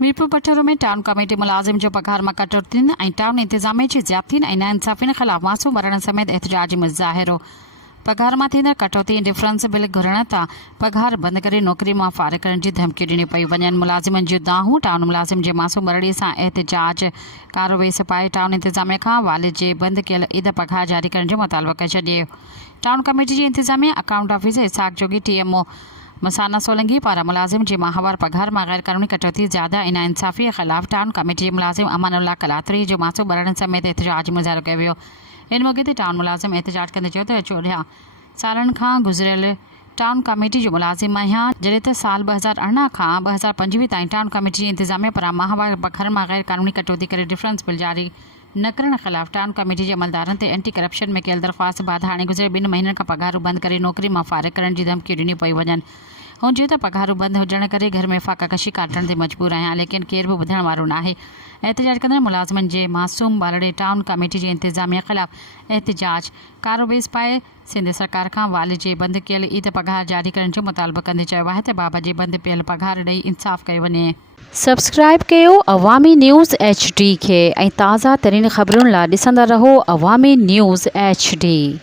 मीरपुर पठरो में town committee मुलाजिम जो पघार में कटौती ऐं टाउन इंतजामिया जी ज़्यादतियुनि ऐं नाइंसाफ़ियुनि ख़िलाफ़ मासूम मरण समेत एहतजाज मुज़ाहिरो। पघार में थींदड़ कटौती ऐं डिफरेंस बिल घुरण तां पघार बंदि करे नौकरी मां फारिग करण जी धमकी ॾिनी पई वञनि। मुलाज़िमनि जूं दाहूं टाउन मुलाज़िम जे मासूम मरड़ीअ सां एहतजाज कार्रवाई सिपाही टाउन इंतजामिया खां वालिद जे बंदि कयल ईद पघार जारी करण जो मुतालबो करे छॾियो। टाउन कमेटी जी इंतजामिया अकाउंट ऑफिसर इसाक जोगी TMO मसाना सोलंगी पारा मुलाजिम जे माहवार पघार में गैर कानूनी कटौती ज़्यादा ऐं नाइंसाफ़ी के ख़िलाफ़ टाउन कमेटी जे मुलाजिम अमानुल्लाह कलात्री जो मासूम मरण समेत एहतजाज मुज़ाहिरो कयो वियो। इन मौक़े ते टाउन मुलाजिम एहतजाज कंदे चयो त 14 सालनि खां गुज़िरियल टाउन कमेटी जो मुलाजिम आहियां, जॾहिं त साल 2018 खां 2025 ताईं टाउन कमेटी जी इंतजामिया पारां माहवार पघार में गैर कानूनी कटौती करे डिफरेंस बिल जारी न करण ख़िलाफ़ टाउन कमेटी जे अमलदारनि ते एंटी करप्शन में कयल दरख़्वास्त बाबति हाणे गुज़िरियल 2 महीननि खां पघारूं बंदि करे नौकरी मां फारिग करण जी धमकी ॾिनी पई वञनि। हुन त पघारूं बंदि हुजण करे घर में फ़ाका कशी काटण ते मजबूर आहियां, लेकिन केरु बि ॿुधण वारो नाहे। एहतजाज कंदड़ मुलाज़िमनि जे मासूम बालड़े टाउन कमेटी जी इंतजामिया ख़िलाफ़ एहतजाज कार्रवाई पाए सिंध सरकार खां वालिद जे बंदि कयल ईद पघार जारी करण जो मुतालबो कंदे चयो आहे त बाबा जे बंदि पियल पघार ॾेई इंसाफ़ कयो वञे। सब्सक्राइब कयो अवामी न्यूज़ HD खे ऐं ताज़ा तरीन ख़बरुनि लाइ ॾिसंदा रहो अवामी न्यूज़ HD।